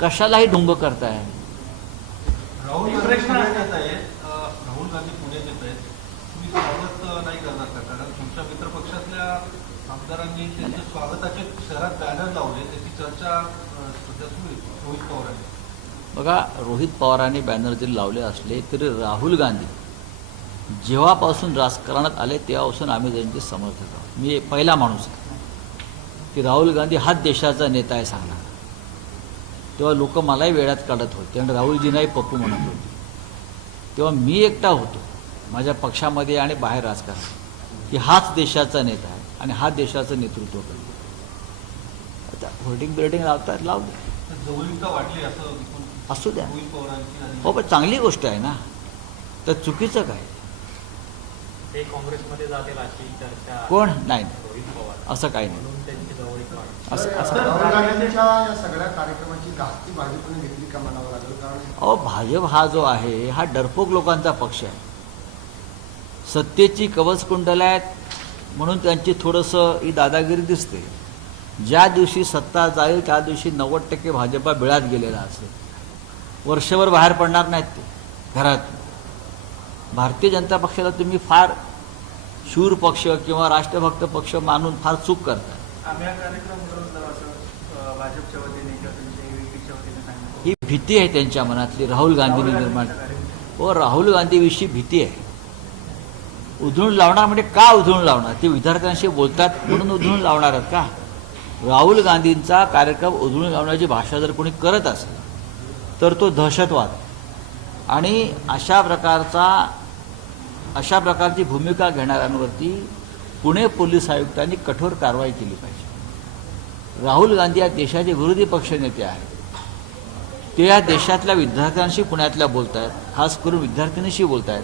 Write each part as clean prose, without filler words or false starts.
कशालाही ढुंग करताय. राहुल गांधी पुण्यात येत आहेत, तुम्ही स्वागत नाही करणार का? कारण तुमच्या मित्र पक्षातल्या आमदारांनी त्यांच्या स्वागताचे शहरात बॅनर लावले, त्याची चर्चा सध्या सुरू आहे रोहित पवारांनी. बघा, रोहित पवारांनी बॅनर जरी लावले असले तरी राहुल गांधी जेव्हापासून राजकारणात आले तेव्हापासून आम्ही त्यांचे समर्थक आहोत. मी पहिला माणूस आहे की राहुल गांधी हाच देशाचा नेता आहे सांगणार. तेव्हा लोक मलाही वेळात काढत होते आणि राहुलजींनाही पप्पू म्हणत होते. तेव्हा मी एकटा होतो माझ्या पक्षामध्ये आणि बाहेर राजकारणात की हाच देशाचा नेता आहे आणि हा देशाचं नेतृत्व करतो. आता होर्डिंग बिल्डिंग लावतात लावू दे, जवळीकता वाढली असं असू द्या. रोहित पवारांची. हो, पण चांगली गोष्ट आहे ना, तर चुकीचं काय? ते काँग्रेसमध्ये जातील अशी चर्चा. कोण नाही, रोहित पवार असं काही नाही. म्हणून त्यांची जवळीक वाढ. असं राहुल गांधींच्या या सगळ्या कार्यक्रमाची गास्ती भाजपने घेतली का म्हणावं लागेल? कारण अहो, भाजप हा जो आहे हा डरपोक लोकांचा पक्ष आहे. सत्तेची कवचकुंडलं आहेत म्हणून त्यांची थोडंसं ही दादागिरी दिसते. ज्या दिवशी सत्ता जाईल त्या दिवशी 90% भाजपा बिळात गेलेला असेल. वर्षभर बाहेर पडणार नाहीत ते घरात. भारतीय जनता पक्षाला तुम्ही फार शूर पक्ष किंवा राष्ट्रभक्त पक्ष मानून फार चूक करता. आम्ही हा कार्यक्रम ठरवला असं भाजपच्या वतीने किंवा त्यांच्या युतीच्या वतीने सांगितलं. ही भीती आहे त्यांच्या मनातली राहुल गांधींनी निर्माण. व राहुल गांधीविषयी भीती आहे. उधळून लावणार म्हणजे का उधळून लावणार? ते विद्यार्थ्यांशी बोलतात म्हणून उधळून लावणार आहेत का? राहुल गांधींचा कार्यक्रम उधळून लावण्याची भाषा जर कोणी करत असेल तर तो दहशतवाद आणि अशा प्रकारची भूमिका घेणाऱ्यांवरती पुणे पोलीस आयुक्तांनी कठोर कारवाई केली पाहिजे. राहुल गांधी या देशाचे विरोधी पक्षनेते आहेत. ते या देशातल्या विद्यार्थ्यांशी पुण्यातल्या बोलत आहेत, खास करून विद्यार्थिनीशी बोलत आहेत.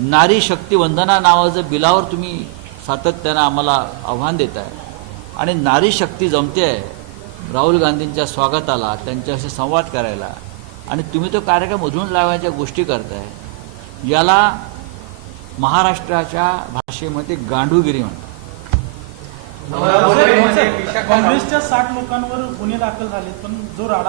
नारी शक्ती वंदना नावाचं बिलावर तुम्ही सातत्यानं आम्हाला आव्हान देत आहे आणि नारी शक्ती जमते आहे राहुल गांधींच्या स्वागताला, त्यांच्याशी संवाद करायला, आणि तुम्ही तो कार्यक्रम उधळून लावायच्या गोष्टी करताय. याला महाराष्ट्राच्या भाषेमध्ये गांडूगिरी म्हणतात. काँग्रेसच्या 60 लोकांवर गुन्हे दाखल झाले, पण जो राडा